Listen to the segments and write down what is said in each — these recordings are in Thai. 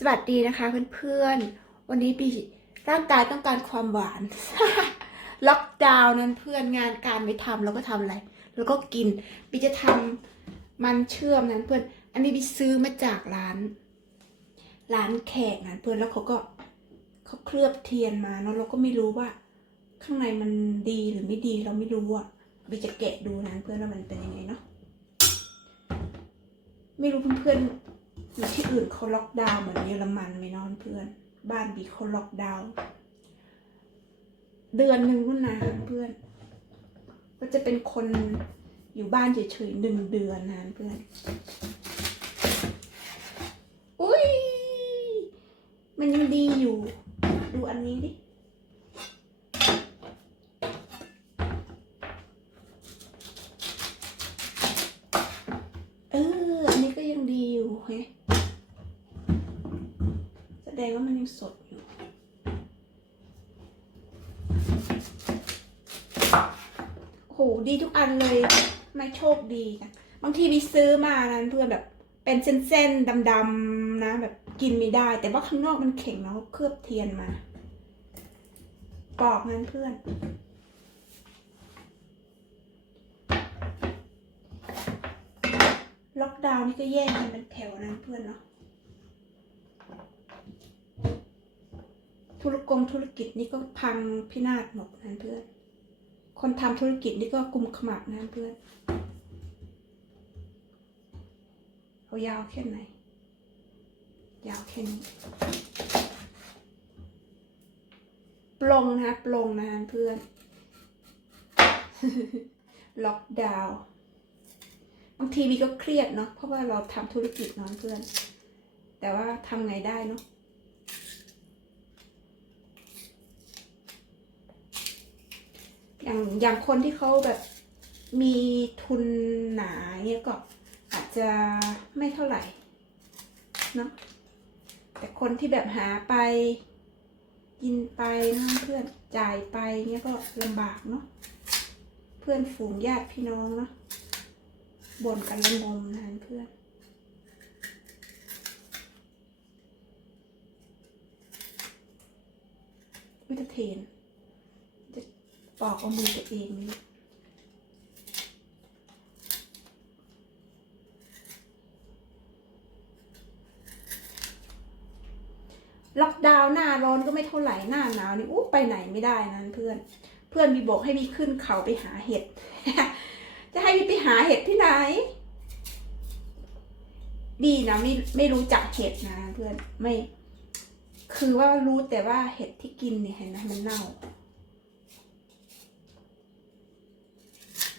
สวัสดีนะคะเพื่อนๆ วันนี้บีร่างกายต้องการความหวาน ล็อกดาวน์นั้นเพื่อนงานการไม่ทำเราก็ทำอะไรเราก็กินบีจะทำมันเชื่อมนั้นเพื่อน อันนี้บีซื้อมาจากร้าน ร้านแขกนั้นเพื่อนแล้วเขาก็เขาเคลือบเทียนมาเนาะเราก็ไม่รู้ว่า ข้างในมันดีหรือไม่ดีเราไม่รู้อะบีจะแกะดูนั้นเพื่อนว่ามันเป็นยังไงเนาะไม่รู้เพื่อนๆ หรือที่อื่นเขาล็อกดาวน์เหมือนเยอรมันไหมเนอนเพื่อน บ้านบีเขาล็อกดาวน์เดือนหนึ่งนู่นานเพื่อน ก็จะเป็นคนอยู่บ้านเฉยๆหนึ่งเดือนนานเพื่อน อุ้ย มันยังดีอยู่ ดูอันนี้ดิ เออ อันนี้ก็ยังดีอยู่เฮ้ยแส ดงว่ามันยังสดอยู่โหดีทุกอันเลยไม่โชคดีกันบางทีไปซื้อมานั้นเพื่อนแบบเป็นเส้นๆดำๆนะแบบกินไม่ได้ แต่ว่าข้างนอกมันแข็งแล้วเคลือบเทียนมาปอกนั้นเพื่อนล็อกดาวน์นี่ก็แยกกันเป็นแถวนั้นเพื่อนเนาะ ธุรกงธุรกิจนี่ก็พังพินาศหมดนั้นเพื่อน คนทำธุรกิจนี่ก็กุมขมับนะเพื่อน เอายาวแค่ไหน ยาวแค่นี้ปลงนะปลงนะเพื่อน ล็อกดาวน์บางทีบีก็เครียดเนาะเพราะว่าเราทำธุรกิจนอนเพื่อน แต่ว่าทำไงได้เนาะ อย่างอย่างคนที่เขาแบบมีทุนหนาเนี่ยก็อาจจะไม่เท่าไหร่เนาะแต่คนที่แบบหาไปกินไปนะเพื่อนจ่ายไปเนี่ยก็ลำบากเนาะเพื่อนฝูงญาติพี่น้องเนาะบ่นกันละงมนะเพื่อนวิตาเทน ปอกเอามือตัวเองนี่ล็อกดาวน์หน้าร้อนก็ไม่เท่าไหร่หน้าหนาวนี่อู้ไปไหนไม่ได้นะเพื่อน เพื่อนมีบอกให้มีขึ้นเขาไปหาเห็ด จะให้มีไปหาเห็ดที่ไหนดีนะไม่ไม่รู้จักเห็ดนะเพื่อนไม่ คือว่ารู้แต่ว่าเห็ดที่กินเนี่ยเห็นไหมมันเน่า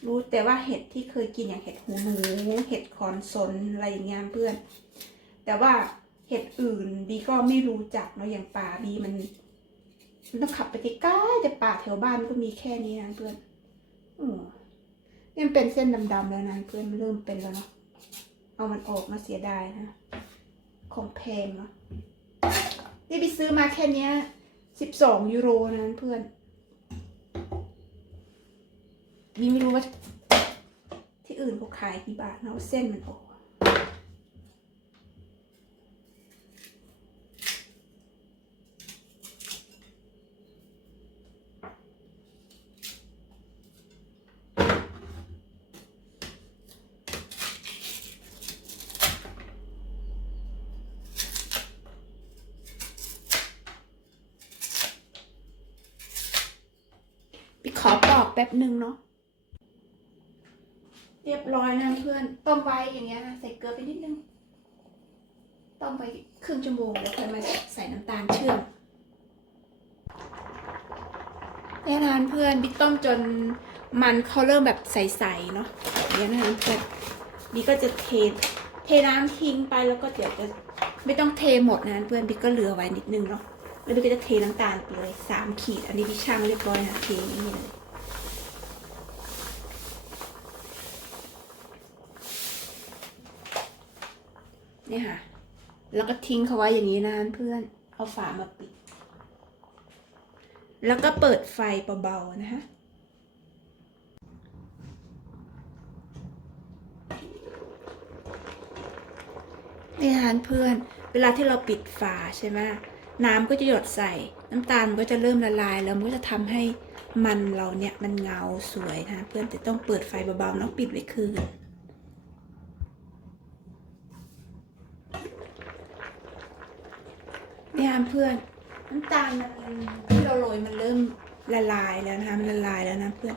รู้แต่ว่าเห็ดที่เคยกินอย่างเห็ดหูหนู เห็ดคอนสนอะไรอย่างเงี้ยเพื่อน แต่ว่าเห็ดอื่นบีก็ไม่รู้จักเนาะอย่างป่าบีมัน มันต้องขับไปใกล้ๆแต่ป่าแถวบ้านก็มีแค่นี้นะเพื่อนอืมนี่มันเป็นเส้นดำๆแล้วนะเพื่อนมันเริ่มเป็นแล้วเนาะเอามันออกมาเสียดายนะ ของแพงเนาะนี่ไปซื้อมาแค่เนี้ยสิบสองยูโรนะเพื่อน บีไม่รู้ว่า ที่อื่นเขาขายกี่บาทเนาะเส้นมันออกพี่ขอปอกแป๊บหนึ่งเนาะเรียบร้อยนะเพื่อนต้มไว้อย่างเงี้ยใส่เกลือไปนิดนึงต้มไปครึ่งชั่วโมงแล้วค่อยมาใส่น้ำตาลเชื่อมแน่นอนเพื่อนบิ๊กต้มจนมันเขาเริ่มแบบใสๆเนาะอย่างเงี้ยนะคะเพื่อนบิ๊กก็จะเทเทน้ำทิ้งไปแล้วก็เดี๋ยวจะไม่ต้องเทหมดนะเพื่อนบิ๊กก็เหลือไว้นิดนึงเนาะแล้วพี่ก็จะเทน้ำตาลไปเลยสามขีด อันนี้พี่ช่างเรียบร้อยนะเทนี่เลย นี่ค่ะ แล้วก็ทิ้งเขาไว้อย่างนี้นะเพื่อน เอาฝามาปิด แล้วก็เปิดไฟเบาๆนะฮะในี่ฮะเพื่อน เวลาที่เราปิดฝาใช่ไหมน้ำก็จะหยดใส่ น้ำตาลมันก็จะเริ่มละลาย แล้วมันก็จะทำให้มันเราเนี่ยมันเงาสวยนะเพื่อนแต่ต้องเปิดไฟเบาๆแล้วปิดไว้คืน เนี่ยเพื่อนน้ำตาลมันที่เราโรยมันเริ่มละลายแล้วนะคะมันละลายแล้วนะเพื่อน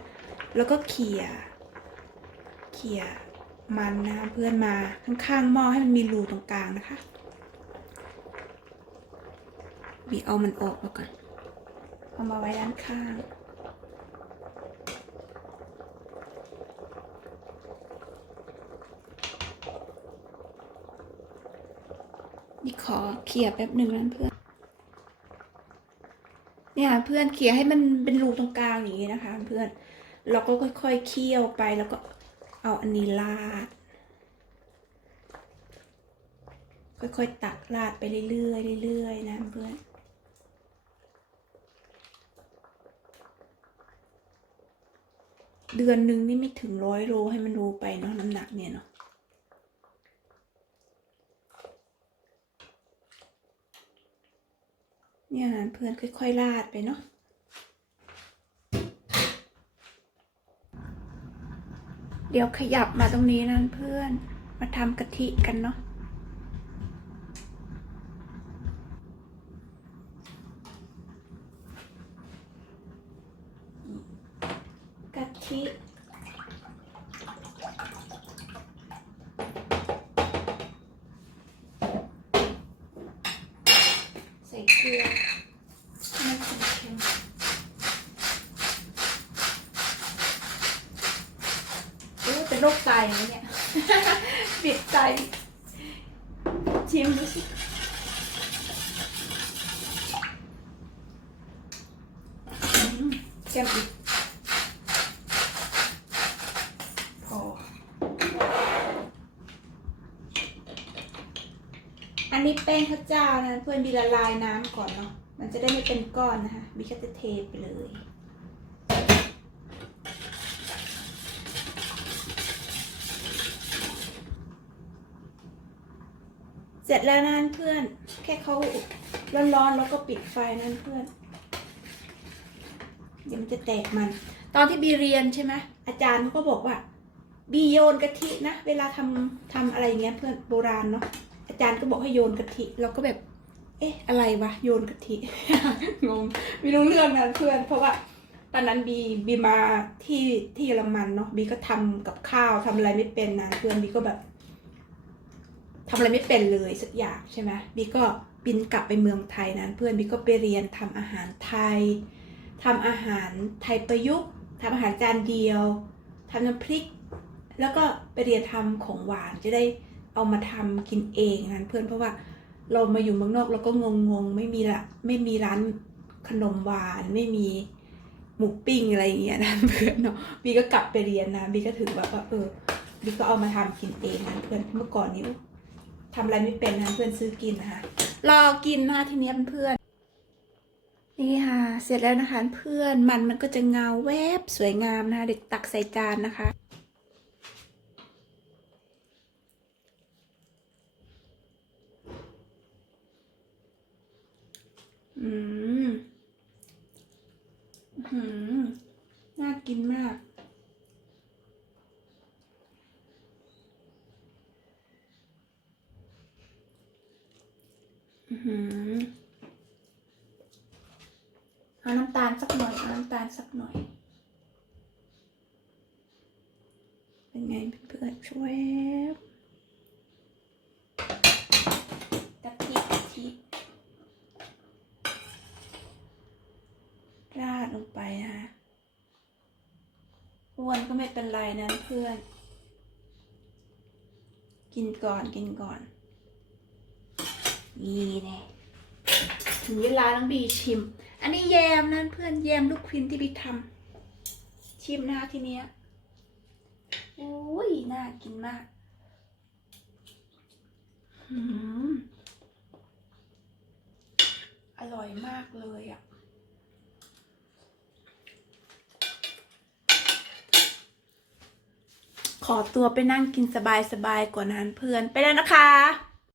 แล้วก็เขี่ยเขี่ยมันนะคะเพื่อนมาข้างๆหม้อให้มันมีรูตรงกลางนะคะบีเอามันออกมาก่อนเอามาไว้ด้านข้างนี่ขอเขี่ยแป๊บหนึ่งนะเพื่อน เพื่อนเขี่ยให้มันเป็นรูตรงกลางอย่างนี้นะคะ เพื่อนเราก็ค่อยๆเคี่ยวไปแล้วก็เอาอันนี้ราด ค่อยๆตักราดไปเรื่อยๆเรื่อยๆนะเพื่อนเดือนหนึ่งนี่ไม่ถึงร้อยโลให้มันรู้ไปเนาะน้ำหนักเนี่ยเนาะ เนี่ยนะเพื่อนค่อยๆราดไปเนาะเดี๋ยวขยับมาตรงนี้นะเพื่อนมาทำกะทิกันเนาะกะทิใส่เกลือให้มันเค็มๆเออเป็น โรคไตไหมเนี่ย บิดไต ชิมดูสิอืมเค็มอีกพออันนี้แป้งข้าวเจ้านะเพื่อนบีละลายน้ำก่อนเนาะ มันจะได้ไม่เป็นก้อนนะคะบีก็จะเทไปเลย ร็จแล้วนะเพื่อน แค่เขาร้อนๆแล้วก็ปิดไฟนั่นเพื่อน เดี๋ยวมันจะแตกมัน ตอนที่บีเรียนใช่ไหมอาจารย์เขาก็บอกว่า บีโยนกะทินะเวลาทำทำอะไรอย่างเงี้ยเพื่อนโบราณเนาะอาจารย์ก็บอกให้โยนกะทิเราก็แบบ เอ๊ะ อะไรวะโยนกะทิงงไม่รู้เรื่องนะเพื่อน เพราะว่าตอนนั้นบีบีมาที่ที่เยอรมันเนาะบีก็ทำกับข้าวทำอะไรไม่เป็นนะเพื่อนบีก็แบบ ทำอะไรไม่เป็นเลยสักอย่างใช่ไหมบีก็บินกลับไปเมืองไทยนะเพื่อนบีก็ไปเรียนทำอาหารไทยทำอาหารไทยประยุกต์ทำอาหารจานเดียวทำน้ำพริก แล้วก็ไปเรียนทำของหวานจะได้เอามาทำกินเองนะเพื่อนเพราะว่าเรามาอยู่เมืองนอกเราก็งงงไม่มีละไม่มีร้านขนมหวานไม่มีหมูปิ้งอะไรอย่างเงี้ยนะเพื่อนเนาะบีก็กลับไปเรียนนะบีก็ถือแบบว่าเออบีก็เอามาทำกินเองนะเพื่อนเมื่อก่อนนี้ ทำอะไรไม่เป็นนะเพื่อนซื้อกินนะคะรอกินนะคะทีเนี้ยเพื่อนนี่ค่ะ เสร็จแล้วนะคะเพื่อนมันมันก็จะเงาแวบสวยงามนะคะเด็กตักใส่จานนะคะอืมอืมน่ากินมาก อืม เอาน้ำตาลสักหน่อยเอาน้ำตาลสักหน่อย เป็นไงเพื่อนๆช่วยกะทิกะทิราดลงไปนะคะอ้วนก็ไม่เป็นไรนะเพื่อน กินก่อนกินก่อน นี่แน่ถึงเวลาน้องบีชิม อันนี้แยมนะเพื่อนแยมลูกควินที่บีทำชิมนะคะทีเนี้ยโอ้ยน่ากินมากหืมอร่อยมากเลยอะขอตัวไปนั่งกินสบายๆก่อนนะเพื่อนไปแล้วนะคะ